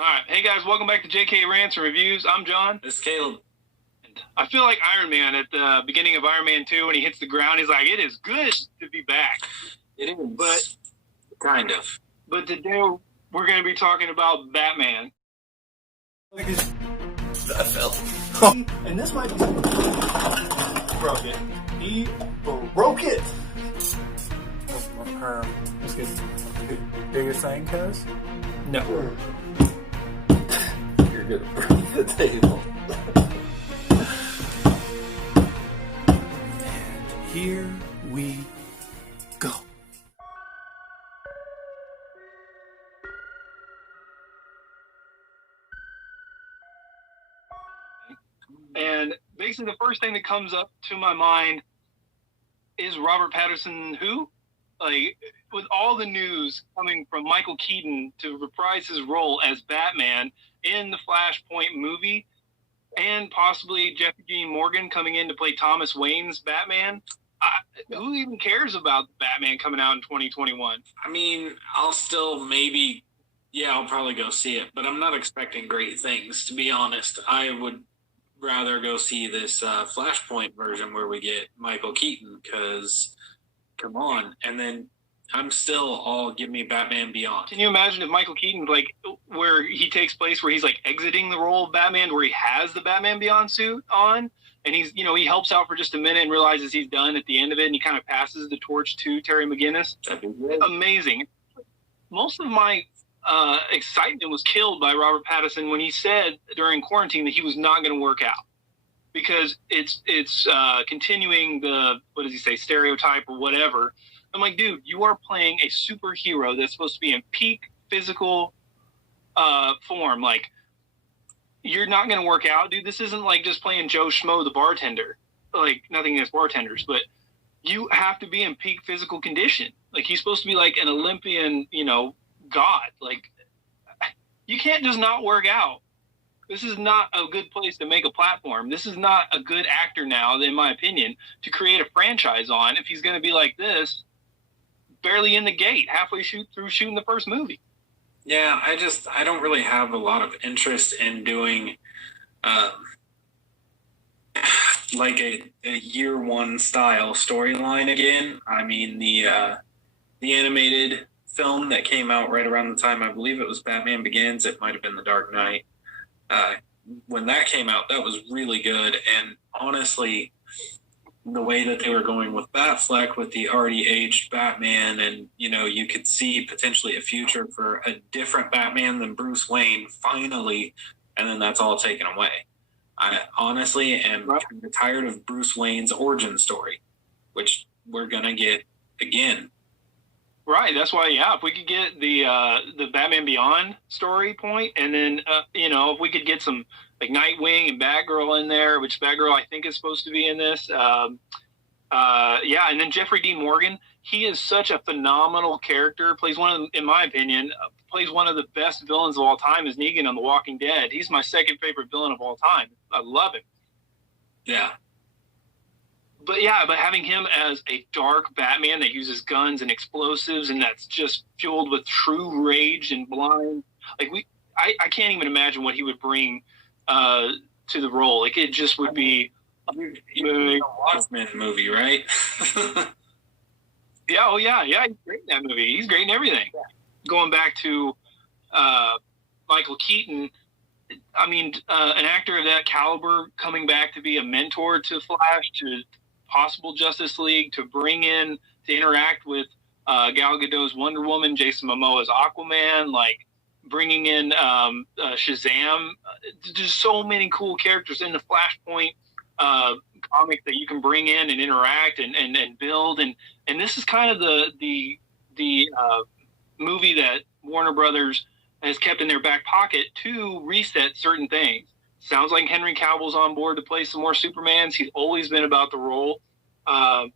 All right. Hey, guys, welcome back to JK Rants and Reviews. I'm John. This is Caleb. I feel like Iron Man at the beginning of Iron Man 2 when he hits the ground. He's like, it is good to be back. It is. But kind of. But today we're going to be talking about Batman. I fell. And this might be broke it. He broke it. Let's get do your thing, cuz? No. You're gonna break the table. And here we go. And basically the first thing that comes up to my mind is Robert Pattinson who? Like, with all the news coming from Michael Keaton to reprise his role as Batman in the Flashpoint movie, and possibly Jeffrey Dean Morgan coming in to play Thomas Wayne's Batman, who even cares about Batman coming out in 2021? I mean, I'll still maybe, I'll probably go see it, but I'm not expecting great things, to be honest. I would rather go see this Flashpoint version where we get Michael Keaton, because, come on. And then I'm still all give me Batman Beyond. Can you imagine if Michael Keaton, like, where he takes place, where he's, like, exiting the role of Batman, where he has the Batman Beyond suit on, and he's, he helps out for just a minute and realizes he's done at the end of it, and he kind of passes the torch to Terry McGinnis? That'd be good. Amazing. Most of my excitement was killed by Robert Pattinson when he said during quarantine that he was not going to work out because it's continuing the, what does he say, stereotype or whatever. I'm like, dude, you are playing a superhero that's supposed to be in peak physical form. Like, you're not going to work out, dude. This isn't like just playing Joe Schmo the bartender. Like, nothing against bartenders, but you have to be in peak physical condition. Like, he's supposed to be like an Olympian, god. Like, you can't just not work out. This is not a good place to make a platform. This is not a good actor now, in my opinion, to create a franchise on if he's going to be like this, barely in the gate, halfway through shooting the first movie. Yeah, I don't really have a lot of interest in doing like a year one style storyline again. I mean, the animated film that came out right around the time, I believe it was Batman Begins, it might have been The Dark Knight. When that came out, that was really good. And honestly, the way that they were going with Affleck with the already aged Batman, and you could see potentially a future for a different Batman than Bruce Wayne finally, and then that's all taken away. I honestly am kind of tired of Bruce Wayne's origin story, which we're gonna get again. Right. That's why, if we could get the Batman Beyond story point, and then if we could get some like Nightwing and Batgirl in there, which Batgirl I think is supposed to be in this. And then Jeffrey Dean Morgan, he is such a phenomenal character. Plays in my opinion, plays one of the best villains of all time as Negan on The Walking Dead. He's my second favorite villain of all time. I love him. Yeah. But having him as a dark Batman that uses guns and explosives and that's just fueled with true rage and blind, like I can't even imagine what he would bring to the role. Like, it just would be a Watchmen movie, right? Yeah, he's great in that movie. He's great in everything. Yeah. Going back to Michael Keaton, I mean, an actor of that caliber coming back to be a mentor to Flash, to possible Justice League, to bring in, to interact with Gal Gadot's Wonder Woman, Jason Momoa's Aquaman, like bringing in Shazam. There's so many cool characters in the Flashpoint comic that you can bring in and interact and build. And this is kind of the movie that Warner Brothers has kept in their back pocket to reset certain things. Sounds like Henry Cavill's on board to play some more Supermans. He's always been about the role. I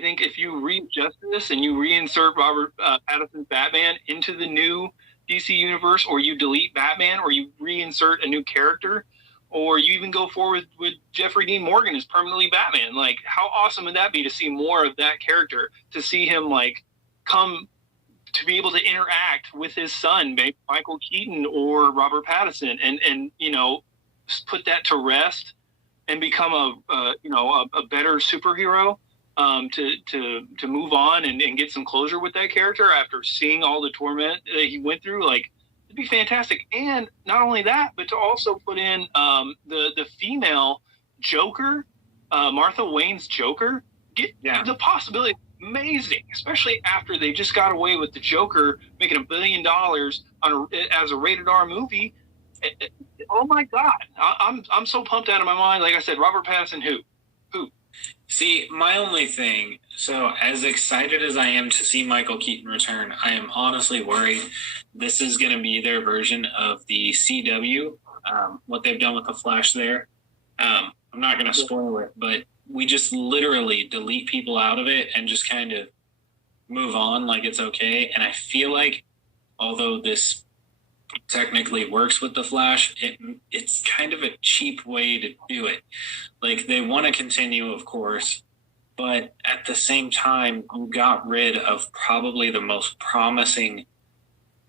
think if you readjust this and you reinsert Robert Pattinson's Batman into the new DC universe, or you delete Batman, or you reinsert a new character, or you even go forward with Jeffrey Dean Morgan as permanently Batman, like, how awesome would that be to see more of that character, to see him, like, come to be able to interact with his son, maybe Michael Keaton or Robert Pattinson, and put that to rest and become a better superhero, to move on and get some closure with that character after seeing all the torment that he went through. Like, it'd be fantastic. And not only that, but to also put in the female Joker, Martha Wayne's Joker. The possibility is amazing, especially after they just got away with the Joker making $1 billion as a rated R movie. Oh my God, I'm so pumped out of my mind. Like I said, Robert Pattinson, who? See, my only thing, so as excited as I am to see Michael Keaton return, I am honestly worried this is going to be their version of the CW, what they've done with the Flash there. I'm not going to spoil it, but we just literally delete people out of it and just kind of move on like it's okay. And I feel like, although this technically works with the Flash, it's kind of a cheap way to do it. Like, they want to continue, of course, but at the same time, you got rid of probably the most promising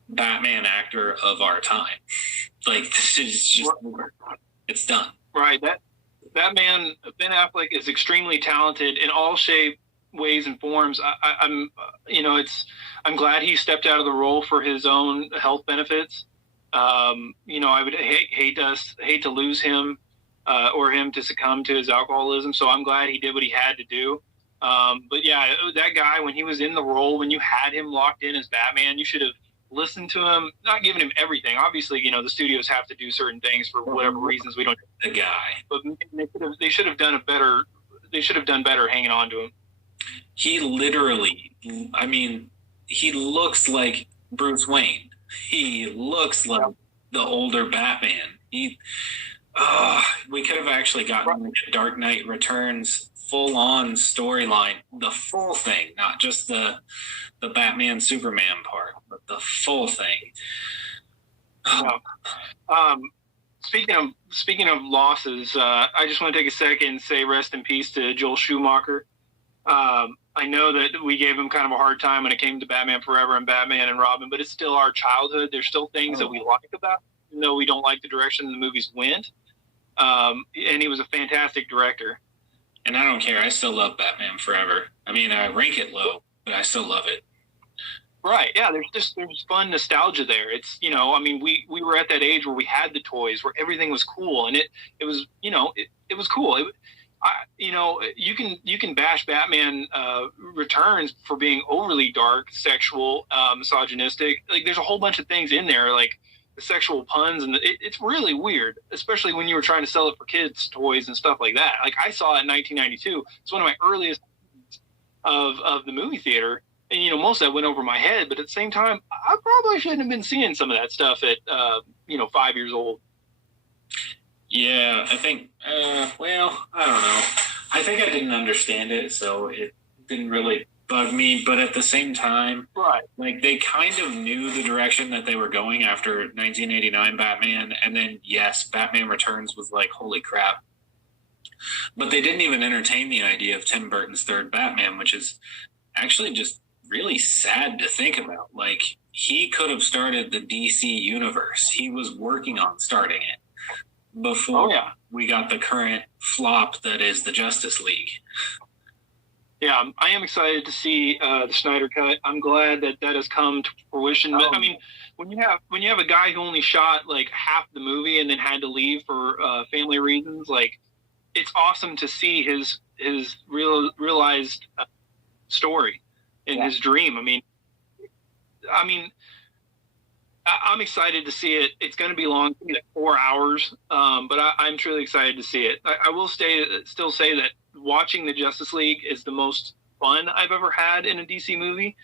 Batman actor of our time. Like, this is just over. It's done. Right. That man, Ben Affleck, is extremely talented in all shape, ways, and forms. I'm glad he stepped out of the role for his own health benefits. I would hate to lose him, or him to succumb to his alcoholism. So I'm glad he did what he had to do. But yeah, that guy, when he was in the role, when you had him locked in as Batman, you should have listened to him, not giving him everything. Obviously, the studios have to do certain things for whatever reasons. We don't. The guy, but they should have done better. They should have done better hanging on to him. He literally, he looks like Bruce Wayne. He looks like the older Batman. We could have actually gotten like a Dark Knight Returns full-on storyline, the full thing, not just the Batman Superman part, but the full thing. Speaking of losses, I just want to take a second and say rest in peace to Joel Schumacher. I know that we gave him kind of a hard time when it came to Batman Forever and Batman and Robin, but it's still our childhood. There's still things that we like about it, even though we don't like the direction the movies went. And he was a fantastic director. And I don't care. I still love Batman Forever. I rank it low, but I still love it. Right. Yeah. There's fun nostalgia there. It's, we were at that age where we had the toys, where everything was cool, and it was, it was cool. You can bash Batman Returns for being overly dark, sexual, misogynistic. Like, there's a whole bunch of things in there, like the sexual puns, and it's really weird, especially when you were trying to sell it for kids' toys and stuff like that. Like, I saw it in 1992. It's one of my earliest of the movie theater, and most of that went over my head. But at the same time, I probably shouldn't have been seeing some of that stuff at 5 years old. Yeah, I think, I don't know. I think I didn't understand it, so it didn't really bug me. But at the same time, right, like, they kind of knew the direction that they were going after 1989 Batman. And then, yes, Batman Returns was like, holy crap. But they didn't even entertain the idea of Tim Burton's third Batman, which is actually just really sad to think about. Like, he could have started the DC universe. He was working on starting it before we got the current flop that is the Justice League. Yeah, I am excited to see the Snyder Cut. I'm glad that has come to fruition. But when you have a guy who only shot like half the movie and then had to leave for family reasons, like, it's awesome to see his realized story and his dream. I'm excited to see it. It's going to be long, like 4 hours, but I'm truly excited to see it. I will still say that watching the Justice League is the most fun I've ever had in a DC movie.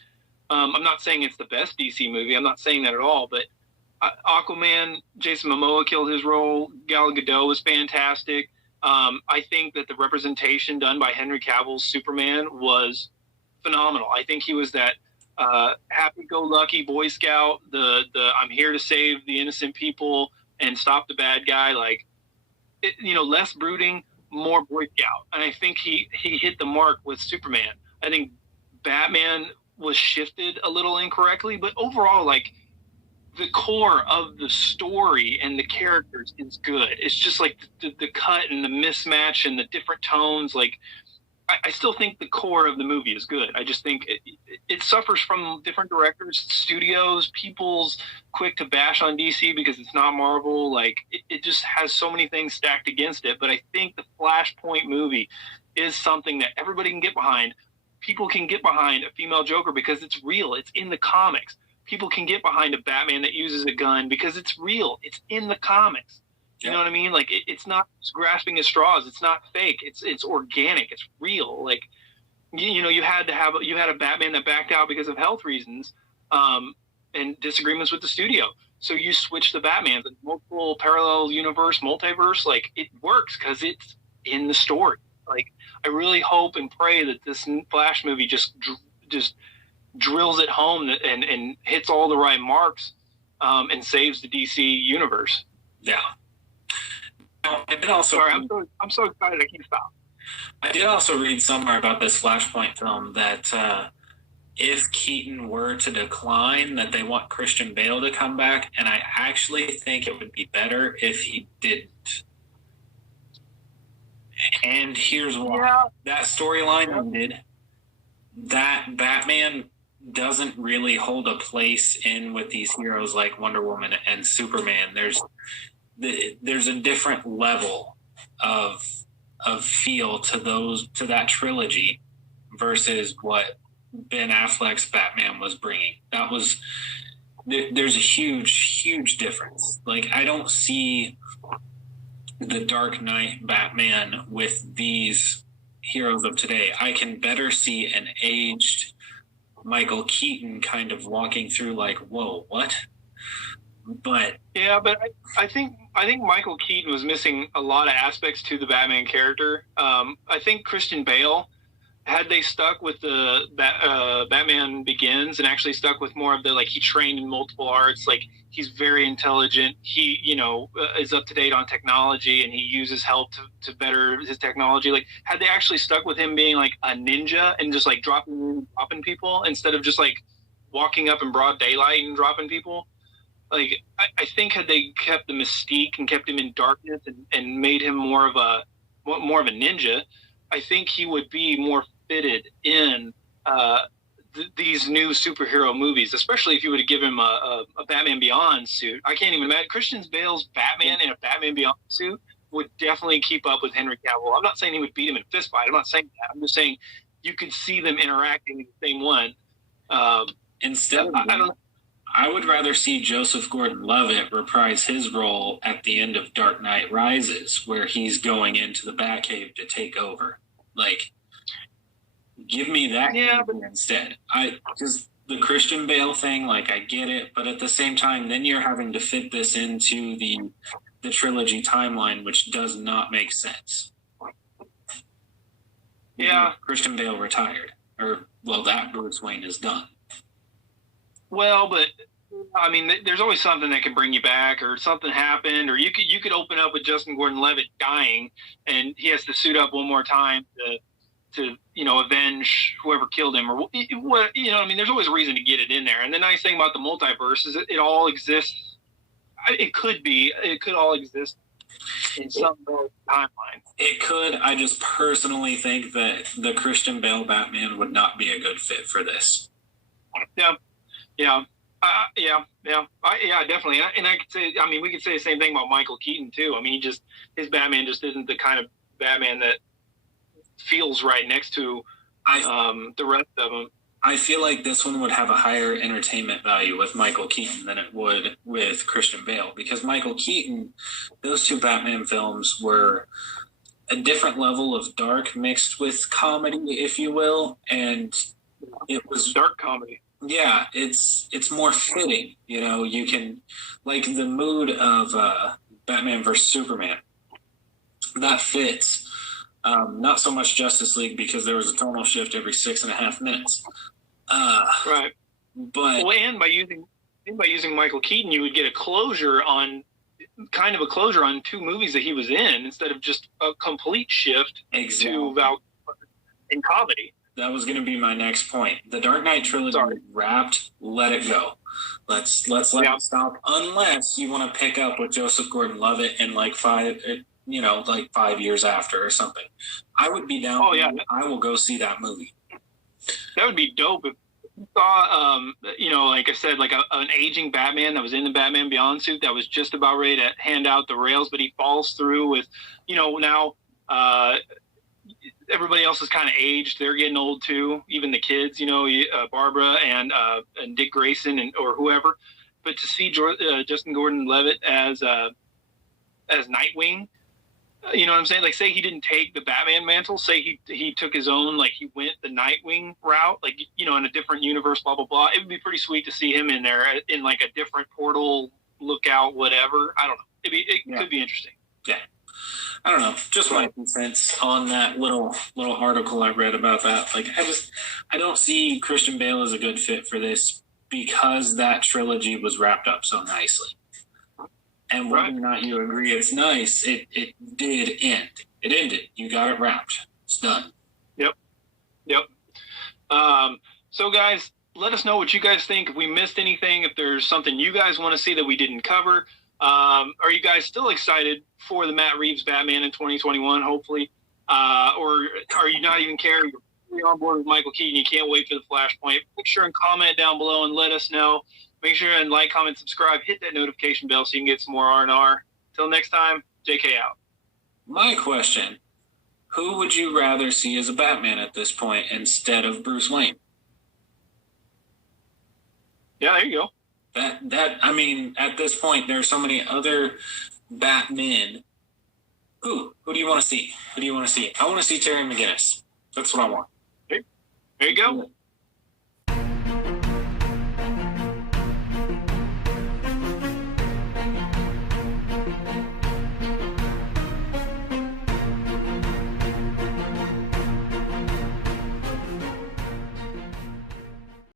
I'm not saying it's the best DC movie. I'm not saying that at all, but Aquaman, Jason Momoa killed his role. Gal Gadot was fantastic. I think that the representation done by Henry Cavill's Superman was phenomenal. I think he was that happy-go-lucky Boy Scout, the I'm here to save the innocent people and stop the bad guy, like, less brooding, more Boy Scout. And I think he hit the mark with Superman. I think Batman was shifted a little incorrectly, but overall, like, the core of the story and the characters is good. It's just like the cut and the mismatch and the different tones. Like, I still think the core of the movie is good. I just think it suffers from different directors, studios, people's quick to bash on DC because it's not Marvel. Like, it just has so many things stacked against it. But I think the Flashpoint movie is something that everybody can get behind. People can get behind a female Joker because it's real. It's in the comics. People can get behind a Batman that uses a gun because it's real. It's in the comics. You know what I mean? Like, it's not grasping at straws. It's not fake. It's organic. It's real. Like, you had a Batman that backed out because of health reasons, and disagreements with the studio. So you switch the Batmans in multiple parallel universe, multiverse. Like, it works because it's in the story. Like, I really hope and pray that this Flash movie just drills it home and hits all the right marks, and saves the DC universe. Yeah. I did also. Sorry, I'm so excited I can't stop. I did also read somewhere about this Flashpoint film that if Keaton were to decline, that they want Christian Bale to come back, and I actually think it would be better if he didn't. And here's why. Yeah. That storyline ended. That Batman doesn't really hold a place in with these heroes like Wonder Woman and Superman. There's a different level of feel to that trilogy versus what Ben Affleck's Batman was bringing. There's a huge difference. Like, I don't see the Dark Knight Batman with these heroes of today. I can better see an aged Michael Keaton kind of walking through like, whoa, what? But yeah, but I think Michael Keaton was missing a lot of aspects to the Batman character. I think Christian Bale, had they stuck with the Batman Begins and actually stuck with more of the, like, he trained in multiple arts, like, he's very intelligent, he is up to date on technology, and he uses help to better his technology. Like, had they actually stuck with him being like a ninja and just like dropping people instead of just like walking up in broad daylight and dropping people. Like, I think had they kept the mystique and kept him in darkness and made him more of a ninja, I think he would be more fitted in these new superhero movies, especially if you would have given him a Batman Beyond suit. I can't even imagine. Christian Bale's Batman in a Batman Beyond suit would definitely keep up with Henry Cavill. I'm not saying he would beat him in a fist fight. I'm not saying that. I'm just saying you could see them interacting in the same one. Instead of I don't know. I would rather see Joseph Gordon-Levitt reprise his role at the end of Dark Knight Rises, where he's going into the Batcave to take over. Like, give me that instead. Because the Christian Bale thing, like, I get it, but at the same time, then you're having to fit this into the trilogy timeline, which does not make sense. Yeah. Christian Bale retired. Or, well, that Bruce Wayne is done. Well, but I mean, there's always something that can bring you back, or something happened, or you could open up with Justin Gordon-Levitt dying, and he has to suit up one more time to avenge whoever killed him, or what. I mean, there's always a reason to get it in there. And the nice thing about the multiverse is it all exists. It could all exist in some timeline. It could. I just personally think that the Christian Bale Batman would not be a good fit for this. Yeah. Yeah. Definitely. And I could say, I mean, we could say the same thing about Michael Keaton too. I mean, his Batman just isn't the kind of Batman that feels right next to the rest of them. I feel like this one would have a higher entertainment value with Michael Keaton than it would with Christian Bale, because Michael Keaton, those two Batman films were a different level of dark mixed with comedy, if you will, and it was dark comedy. Yeah, it's more fitting. You can, like, the mood of Batman vs. Superman, that fits. Not so much Justice League, because there was a tonal shift every 6.5 minutes. Right. But and by using Michael Keaton, you would get a closure on two movies that he was in, instead of just a complete shift exactly. to Val in comedy. That was going to be my next point. The Dark Knight trilogy wrapped. Let it go. Let's let it stop. Unless you want to pick up with Joseph Gordon-Levitt in like 5 years after or something. I would be down. Oh yeah, I will go see that movie. That would be dope if you saw, like I said, like an aging Batman that was in the Batman Beyond suit that was just about ready to hand out the rails, but he falls through with, now everybody else is kind of aged. They're getting old too, even the kids, Barbara and Dick Grayson or whoever. But to see Justin Gordon-Levitt as Nightwing, you know what I'm saying? Like, say he didn't take the Batman mantle. Say he took his own, like he went the Nightwing route, like, in a different universe, blah, blah, blah. It would be pretty sweet to see him in there in like a different portal, lookout, whatever. I don't know. It could be interesting. Yeah. I don't know. Just my 2 cents on that little article I read about that. Like, I don't see Christian Bale as a good fit for this because that trilogy was wrapped up so nicely. And whether or not you agree it's nice, it did end. It ended. You got it wrapped. It's done. Yep. So, guys, let us know what you guys think. If we missed anything, if there's something you guys want to see that we didn't cover. Are you guys still excited for the Matt Reeves Batman in 2021, hopefully? Or are you not even caring? You're on board with Michael Keaton. You can't wait for the Flashpoint. Make sure and comment down below and let us know. Make sure and like, comment, subscribe, hit that notification bell so you can get some more R&R. Till next time, JK out. My question, who would you rather see as a Batman at this point instead of Bruce Wayne? Yeah, there you go. I mean, at this point, there are so many other Batmen. Who do you want to see? I want to see Terry McGinnis. That's what I want. There you go.